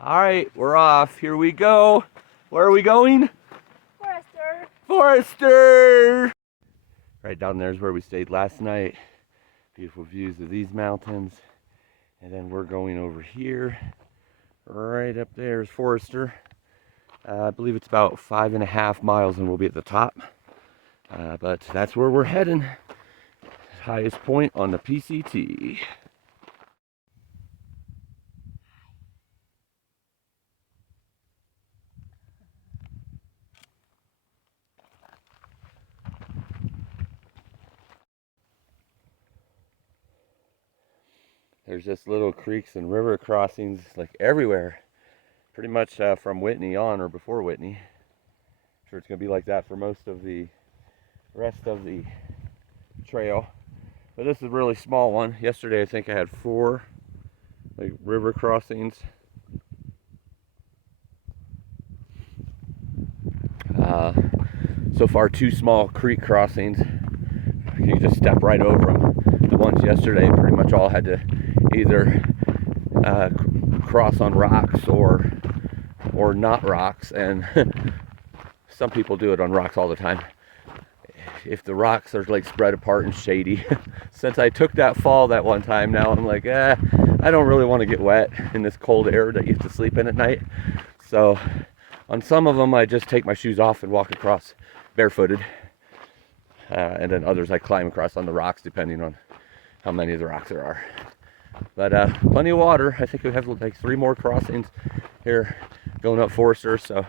All right, we're off. Here we go. Where are we going? Forester. Forester! Right down there is where we stayed last night. Beautiful views of these mountains. And then we're going over here. Right up there is Forester. I believe it's about 5.5 miles and we'll be at the top. But that's where we're heading. Highest point on the PCT. There's just little creeks and river crossings like everywhere. Pretty much from Whitney on or before Whitney. I'm sure it's going to be like that for most of the rest of the trail. But this is a really small one. Yesterday I think I had 4 like river crossings. So far 2 small creek crossings. You can just step right over them. The ones yesterday pretty much all had to either cross on rocks or not rocks, and some people do it on rocks all the time. If the rocks are like spread apart and shady. Since I took that fall that one time, now I'm like, I don't really want to get wet in this cold air that you have to sleep in at night. So on some of them I just take my shoes off and walk across barefooted. And then others I climb across on the rocks depending on how many of the rocks there are. But plenty of water. I think we have like 3 more crossings here going up Forester, so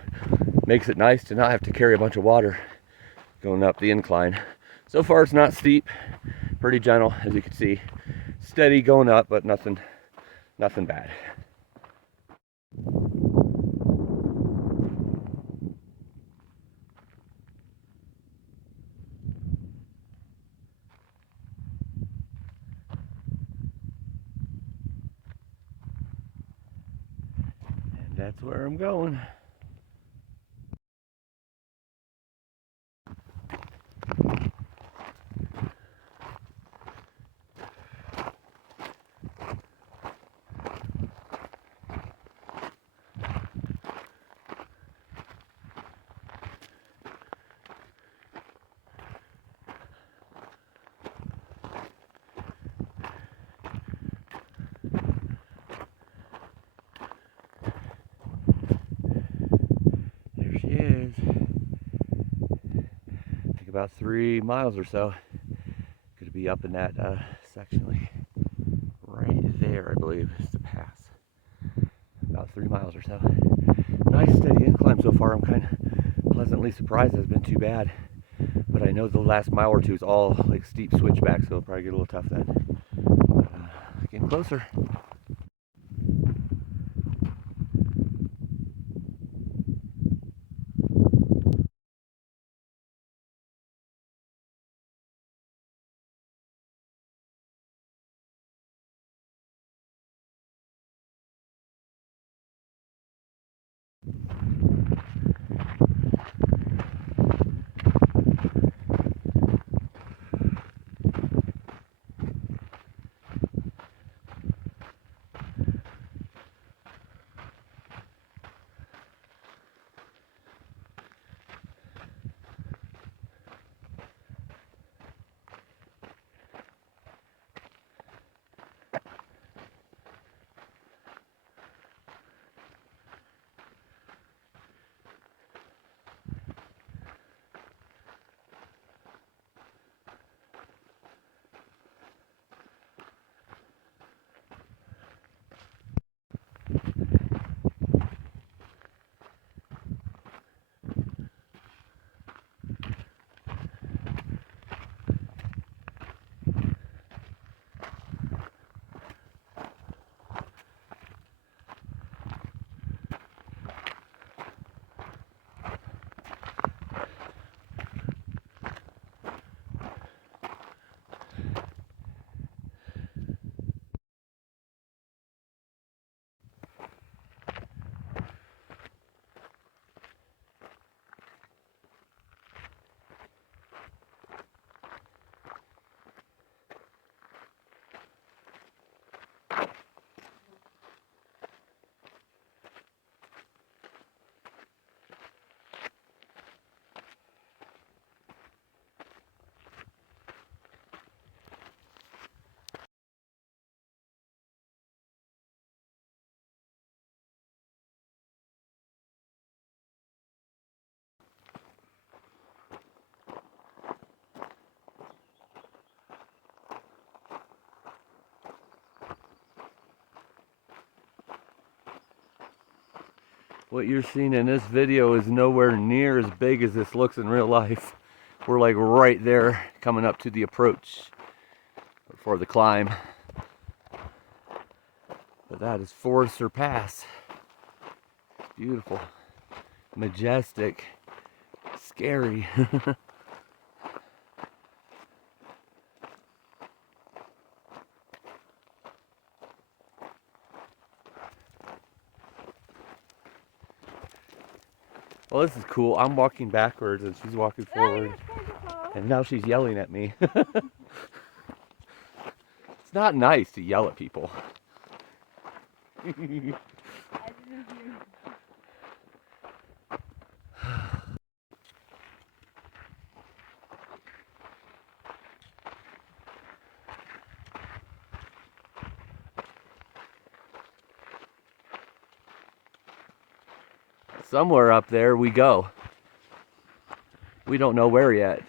makes it nice to not have to carry a bunch of water going up the incline. So far it's not steep, pretty gentle as you can see. Steady going up, but nothing bad. And that's where I'm going. About 3 miles or so. Going to be up in that section, like right there, I believe, is the pass. About 3 miles or so. Nice steady incline so far. I'm kind of pleasantly surprised it hasn't been too bad. But I know the last mile or two is all like steep switchbacks, so it'll probably get a little tough then. Getting closer. What you're seeing in this video is nowhere near as big as this looks in real life. We're like right there coming up to the approach for the climb. But that is Forester Pass. Beautiful, majestic, scary. Well, this is cool. I'm walking backwards and she's walking forward. And now she's yelling at me. It's not nice to yell at people. Somewhere up there we go. We don't know where yet.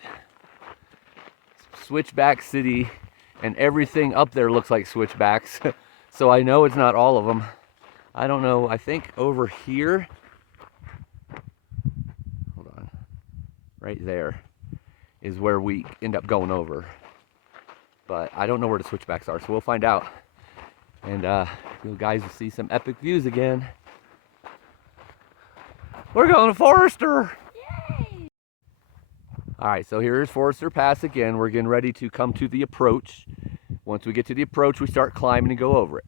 Switchback City, and everything up there looks like switchbacks. So I know it's not all of them. I don't know. I think over here, hold on, right there is where we end up going over. But I don't know where the switchbacks are, so we'll find out. And you guys will see some epic views again. We're going to Forester! Yay! Alright, so here's Forester Pass again. We're getting ready to come to the approach. Once we get to the approach, we start climbing and go over it.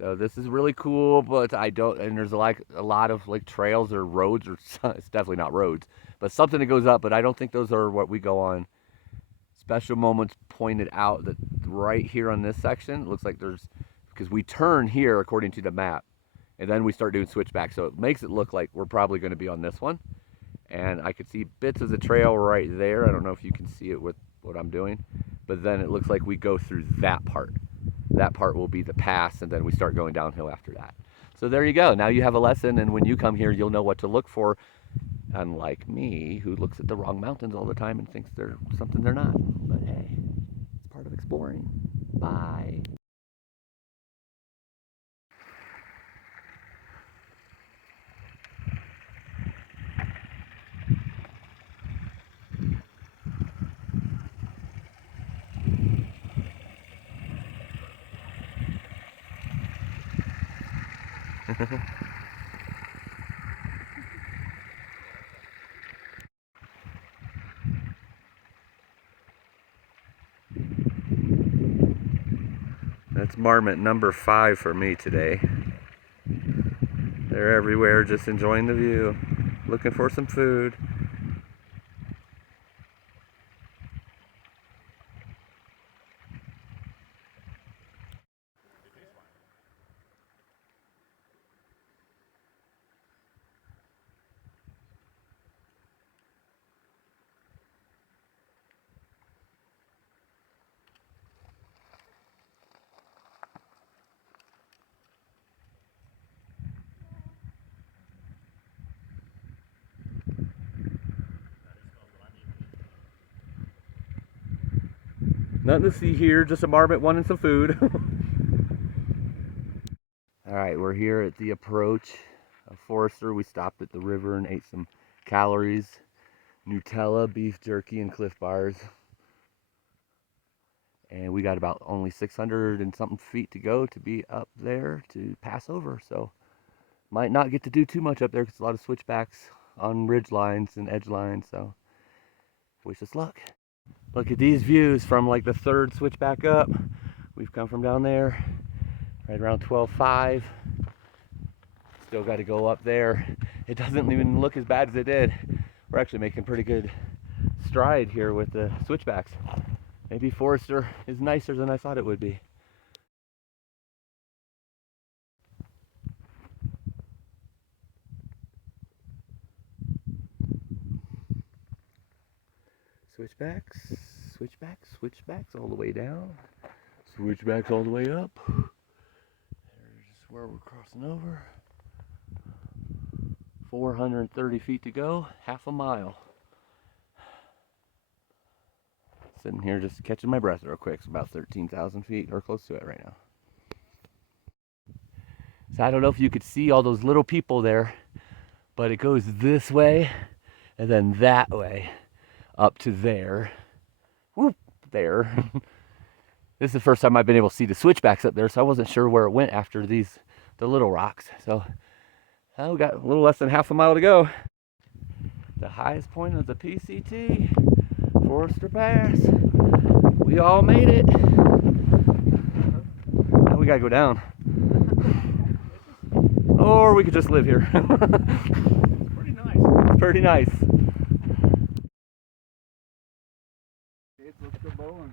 So this is really cool, but and there's like a lot of like trails or roads, or it's definitely not roads, but something that goes up, but I don't think those are what we go on. Special moments pointed out that right here on this section, it looks like there's, because we turn here according to the map, and then we start doing switchbacks, so it makes it look like we're probably going to be on this one. And I could see bits of the trail right there. I don't know if you can see it with what I'm doing, but then it looks like we go through that part. That part will be the pass, and then we start going downhill after that. So there you go. Now you have a lesson, and when you come here, you'll know what to look for. Unlike me, who looks at the wrong mountains all the time and thinks they're something they're not. But hey, it's part of exploring. Bye. That's marmot number 5 for me today. They're everywhere, just enjoying the view, looking for some food. Nothing to see here, just a marmot wanting some food. Alright, we're here at the approach of Forester. We stopped at the river and ate some calories, Nutella, beef jerky, and Cliff Bars. And we got about only 600 and something feet to go to be up there to pass over. So might not get to do too much up there because a lot of switchbacks on ridge lines and edge lines. So wish us luck. Look at these views from like the 3rd switchback up. We've come from down there, right around 12.5. Still got to go up there. It doesn't even look as bad as it did. We're actually making pretty good stride here with the switchbacks. Maybe Forester is nicer than I thought it would be. Switchbacks, switchbacks, switchbacks all the way down. Switchbacks all the way up. There's where we're crossing over. 430 feet to go, half a mile. Sitting here just catching my breath real quick. It's about 13,000 feet or close to it right now. So I don't know if you could see all those little people there. but it goes this way and then that way up to there. Whoop, there. This is the first time I've been able to see the switchbacks up there, so I wasn't sure where it went after the little rocks. So we got a little less than half a mile to go. The highest point of the PCT, Forester Pass. We all made it. Now we gotta go down. Or we could just live here. It's pretty nice. It's pretty nice. Let's go bowling.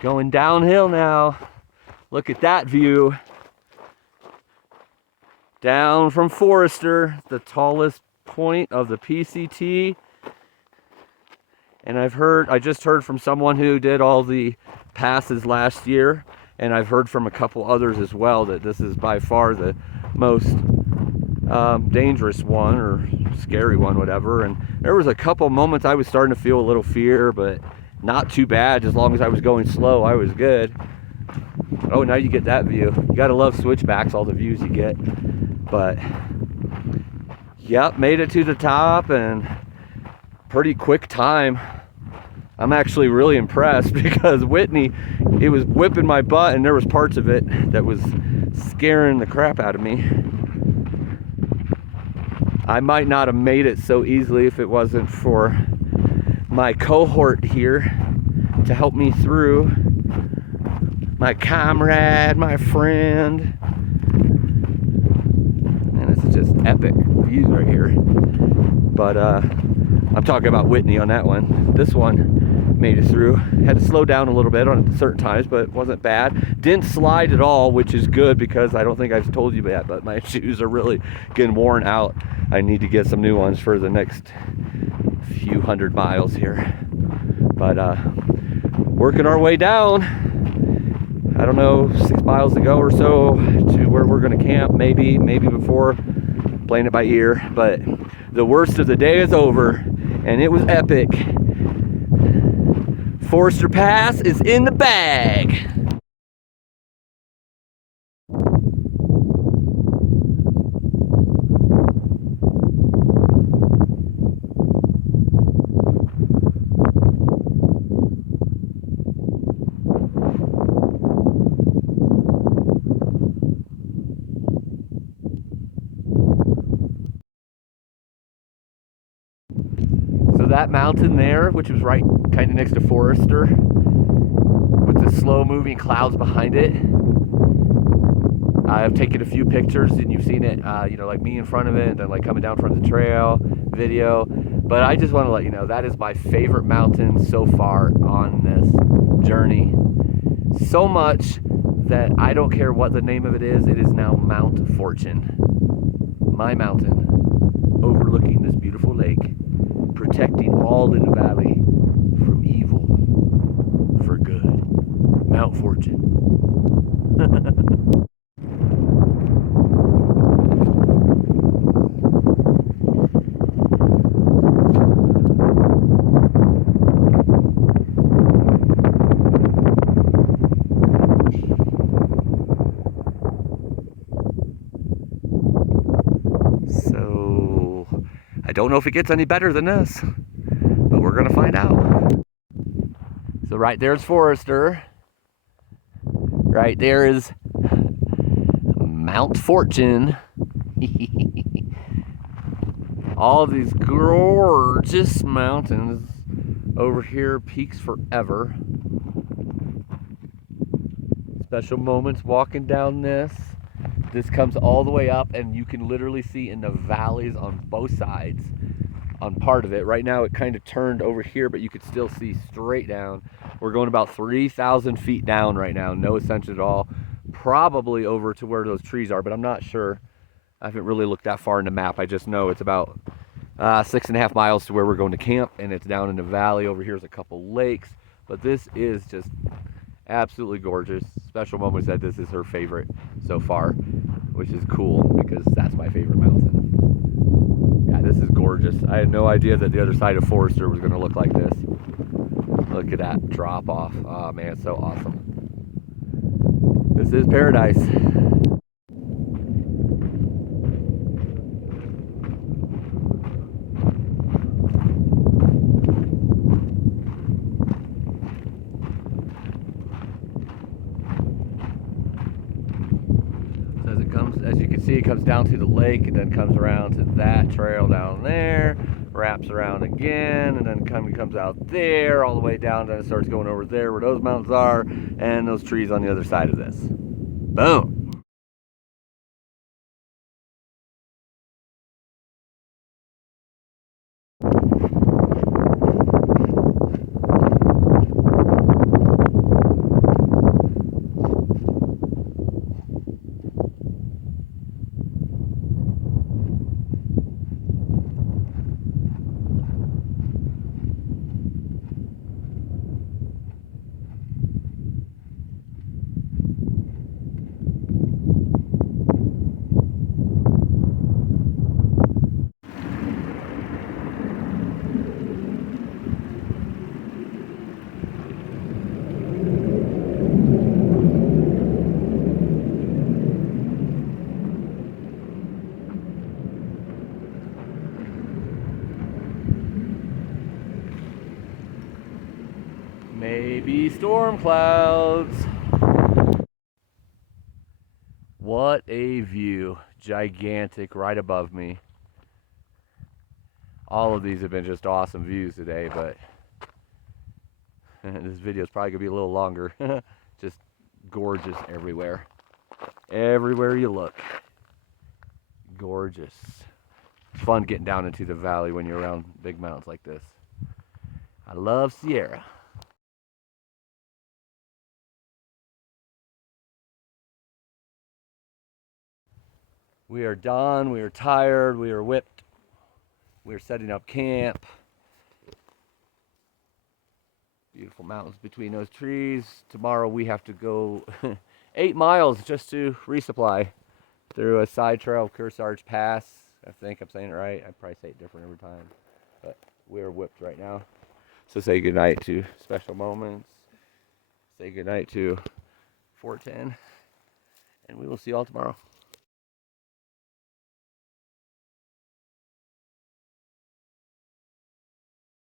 Going downhill now. Look at that view. Down from Forester, the tallest point of the PCT. And I just heard from someone who did all the passes last year, and I've heard from a couple others as well, that this is by far the most dangerous one, or scary one, whatever. And there was a couple moments I was starting to feel a little fear, but not too bad. As long as I was going slow, I was good. Oh, now you get that view. You gotta love switchbacks, all the views you get. But yep, made it to the top, and pretty quick time. I'm actually really impressed, because Whitney, it was whipping my butt, and there was parts of it that was scaring the crap out of me. I might not have made it so easily if it wasn't for my cohort here to help me through. My comrade, my friend. And it's just epic views right here. But I'm talking about Whitney on that one. This one made it through. Had to slow down a little bit on certain times, but it wasn't bad. Didn't slide at all, which is good, because I don't think I've told you that, but my shoes are really getting worn out. I need to get some new ones for the next few hundred miles here. But working our way down. I don't know, 6 miles to go or so to where we're gonna camp, maybe before, playing it by ear. But the worst of the day is over, and it was epic. Forester Pass is in the bag. So that mountain there, which was right kind of next to Forester, with the slow moving clouds behind it, I've taken a few pictures, and you've seen it, like me in front of it, and then like coming down from the trail video. But I just want to let you know, that is my favorite mountain so far on this journey. So much that I don't care what the name of it is now Mount Fortune. My mountain, overlooking this beautiful lake, protecting all in the valley from evil for good. Mount Fortune. So I don't know if it gets any better than this, but we're gonna find out. So right there's Forester. Right there is Mount Fortune. All of these gorgeous mountains over here, peaks forever. Special moments walking down this. This comes all the way up, and you can literally see in the valleys on both sides on part of it. Right now it kind of turned over here, but you could still see straight down. We're going about 3,000 feet down right now, no ascension at all. Probably over to where those trees are, but I'm not sure. I haven't really looked that far in the map. I just know it's about 6.5 miles to where we're going to camp, and it's down in the valley. Over here's a couple lakes, but this is just absolutely gorgeous. Special Moment said this is her favorite so far, which is cool because that's my favorite mountain. Yeah, this is gorgeous. I had no idea that the other side of Forester was going to look like this. Look at that drop off. Oh man, it's so awesome. This is paradise. As you can see, it comes down to the lake and then comes around to that trail down there, wraps around again, and then comes out there all the way down, then it starts going over there where those mountains are and those trees on the other side of this. Boom. Maybe storm clouds. What a view. Gigantic right above me. All of these have been just awesome views today, but this video is probably going to be a little longer. Just gorgeous everywhere. Everywhere you look. Gorgeous. It's fun getting down into the valley when you're around big mountains like this. I love Sierra. We are done, we are tired, we are whipped. We are setting up camp. Beautiful mountains between those trees. Tomorrow we have to go 8 miles just to resupply through a side trail of Kearsarge Pass. I think I'm saying it right. I probably say it different every time. But we're whipped right now. So say goodnight to Special Moments. Say goodnight to 410. And we will see you all tomorrow.